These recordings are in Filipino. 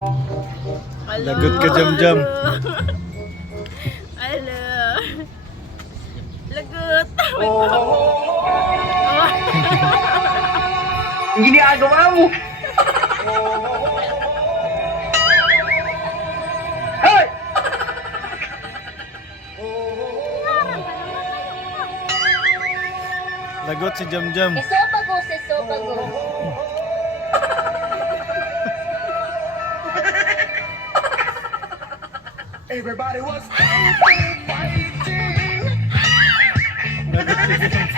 Lagot ka, Jam-Jam. Hello. Lagot. Ang ginagawa mo! Hoy! Lagot si Jam-Jam. Esopago, esopago. Everybody was Lagot si Jam.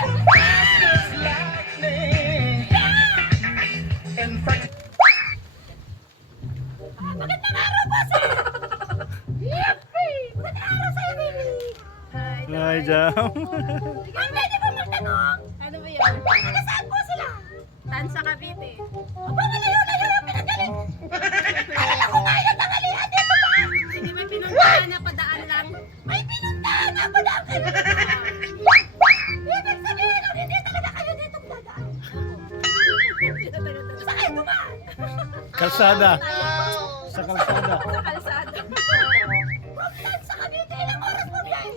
Hi, Jam. Ang pwede ba magtanong? Ano ba yun? Ano saan po sila? Saan sa Cavite? Aba, malayo-layo yung pinagaling. Alala ko tayo ng tangalihan dito ba? Hindi may pinuntahan na padaan lang. May pinuntahan na padaan kayo. Ibig sabihin nun, hindi talaga kayo dito dadaan. Saan kayo dumaan? Kalsada. Sa kalsada. Sa kalsada. From saan sa Cavite, ilang oras po biyahe?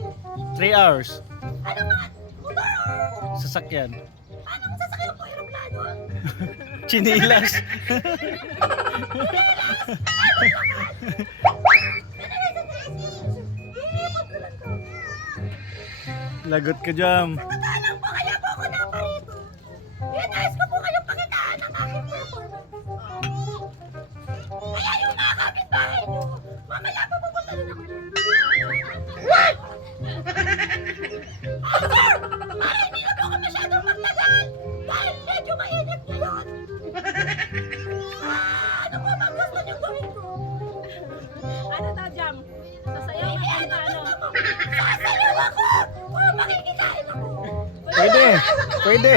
3 hours. Ano mga motor or Sasakyan. anong sasakyan po aeroplano? Chinilas. Lagot ka, Jam. Pagkatalang po kaya po ako naparito. Inayos ko po kayong pakitaan ng aking performance. Kaya yung mga kapitbahay nyo, mamaya pa pupunta rin ako. What? Sir! Para hindi na po ako masyadong magtagal dahil medyo mainit ngayon. Ano po bang gusto niyong gawin ko? Ano daw, Jam? Sasayaw ka kanta, ano? Sasayaw ako! O makikikain ako! Pwede. Pwede.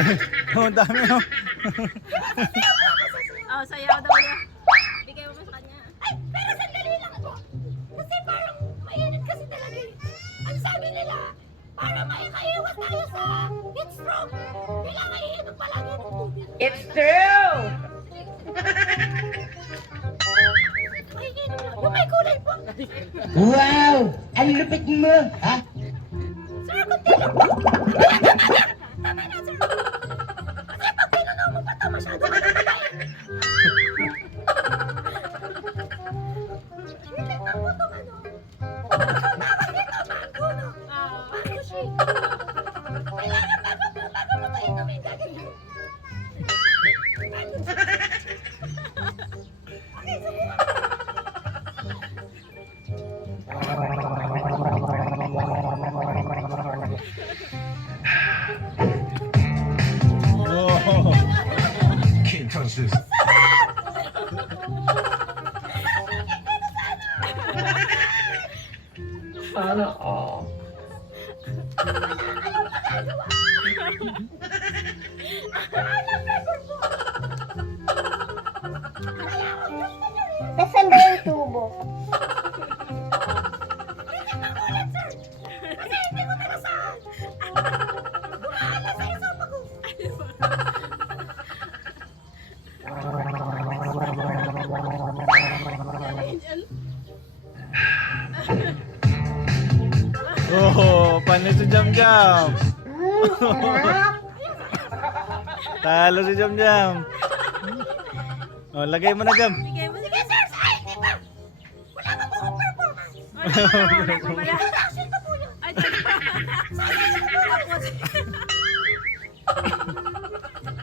Oh, dami oh. Oh, sayaw daw niya. Bigay mo sa kanya. Ay, pero sandali lang ako. Kasi parang mainit kasi talaga eh. Ang sabi nila, para maikaiwas tayo sa heat stroke, kailangan iinom palagi ng tubig. It's true! Makikinom lang. Yung may kulay po. Wow! Ang lupit mo! Ha? Sir, kunti lang po. Tama na, sir. Kasi pag pinunaw mo pa ito, masyado ka na babae. Hilit na po itong ano. Tawag dito, mango, no? Mango shake. Kailangan bago mo ito inumin, gaganyan. Mango shake. Okay, subukan. Oh. Can't touch this. Sana all. Nasaan ba yung tubo? Kasi hindi ko talasahan. Bumaan na sa isang pag Oh, paano si Jam-Jam? Sarap! Talo si Jam-Jam. Oh, lagay mo na, Jam. Bigay mo. Sige, sir! Sa akin, di ba? Wala pa po akong performance. Wala pa pala. Action pa po yun. Ay, sasayaw ko tapos.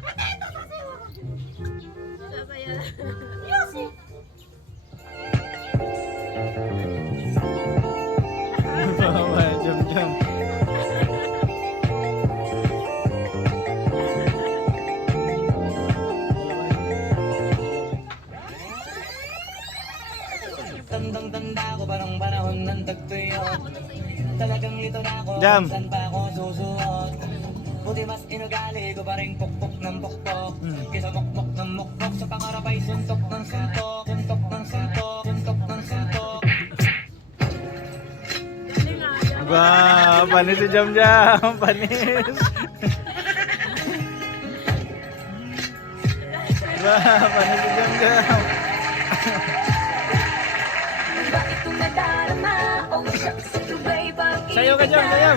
Hindi, ito sasayaw ako. Sasayaw. Music. Bawa, Jam-Jam. Tandang-tanda ko parang panahon ng tagtuyo. Talagang ito na ako, Jam. saan pa ako susuot? Buti mas inugali ko pa rin pukpok ng pukpok. Kisa mukmok ng mukmok, sa pangarap ay suntok ng suntok. Suntok ng suntok, suntok ng suntok. Ba, panis si Jam-Jam. Panis. Ba, panis si Jam-Jam. Sayaw ka dyan, sayaw.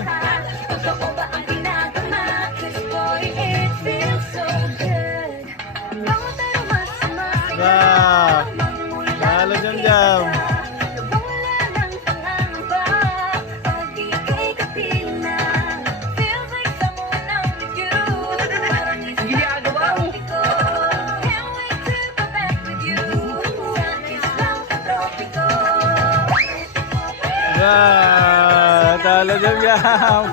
Totoo ba ang ginagawa? 'Cause boy, it feels so good. Bango pero mas masaya. Wow. Lalo jam-jam. Wala ng pangangamba. Pag ika'y kapiling na. Feels like someone I'm with you. Parang isang tropiko. Can't wait to go back with you. Sa isang tropiko. Wow. Talo jam-jam.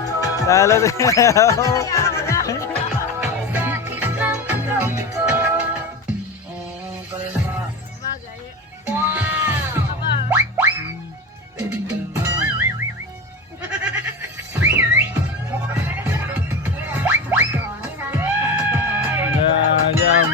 Talo jam-jam. Sa isang tropiko. Bagay. Wow! Aba. Jam.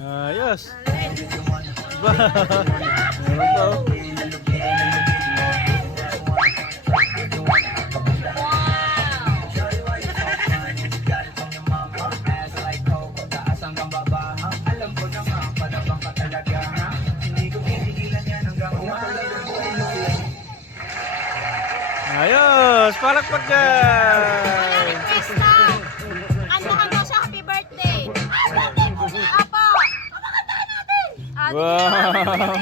Ayos. Ba. Meron pa, oh. Ayos, palakpak dyan. Pista! Kantahan mo siya, happy birthday! Apo! Kumakantahan natin! Wow.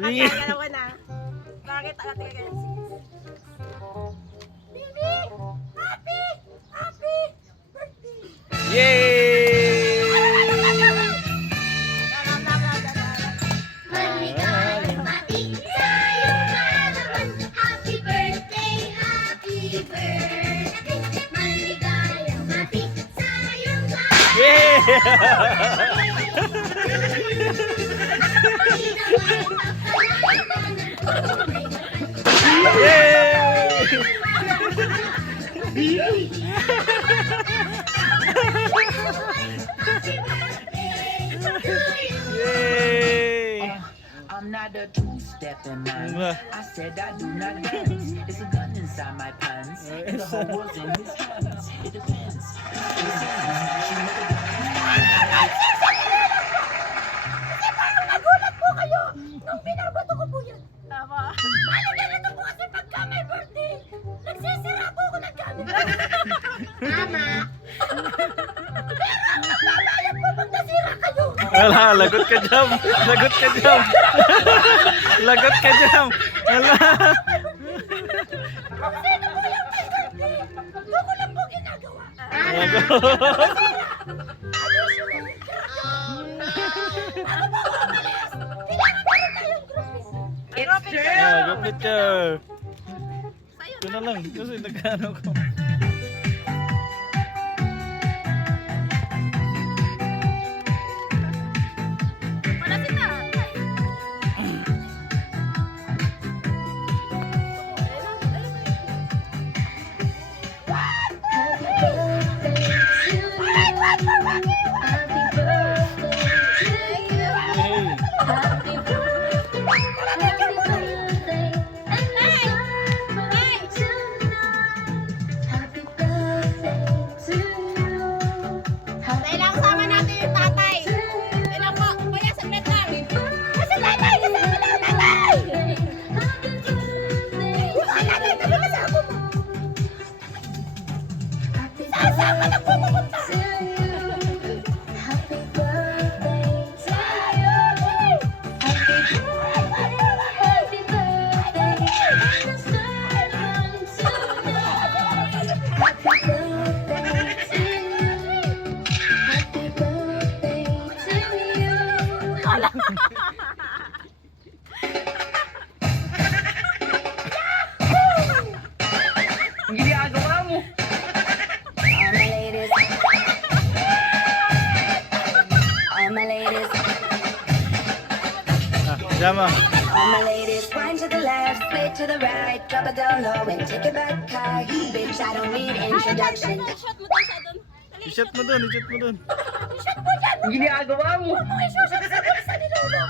Okay, galaw ka na. Bakit natin ka na? Baby! Happy! Happy birthday! Yay! Maligayang happy sa'yo naman. Happy birthday, happy birthday. Maligayang happy sa'yo naman. Yay! Yay! Yay! I'm not a two-stepping man. Mwah. I said I do not dance. It's a gun inside my pants. And the whole world's in his hands. It depends. Nagulat po kayo nung binabato ko po yan. Tama. Paano ganito po kasi pagka may birthday, nagsisira po ako ng gamit. Tama. Pero ang magbabayad po pag nasira kayo. Wala, lagot ka jam. Lagot ka jam. Lagot ka jam. Wala. Kung sino po yung may birthday, doon ko lang po ginagawa. Lagot. Good picture. Ito na lang. Kasi nagkano ko. Wala si tatay. Yay! Kailangan sama natin yung tatay. Kailangan po, kuya, saglit lang. Kasi tatay, kasama na ang tatay! Yung tatay, tabi ka sa ako mo. Saan ka na pumupunta? Ang ginagawa mo. Ladies. Jam mo. All my ladies, wind to the left, sway to the right, drop it down low and take it back high. Bitch, I don't need introduction. Shot mo doon siya doon. Dali, I-shot mo dun, i-shot mo dun. shot mo dyan. Ginagawa mo. Huwag mo i-shot sa bulsa ni Lolo.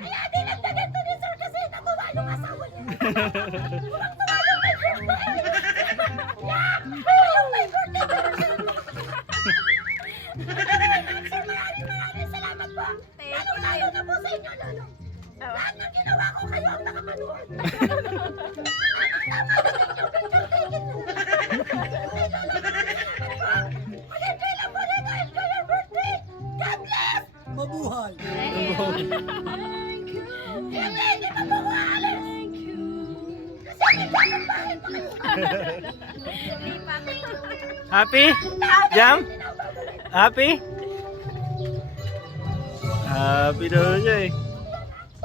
Kaya dinagdagan to ni Sir kasi nakuha yung asawa niya. Tuwang-tuwa yung may birthday. Yeah! Yung may birthday. Sir, maraming salamat po. Lalo na po sa inyo, Lolo. Lahat ng ginawa ko, kayo ang nakapanood. Mag-enjoy lang po dito. Enjoy your birthday. God bless! Mabuhay! Hindi pa po aalis. Kasi may bahay pa kayo. Happy? Jam? Happy? Happy daw siya eh.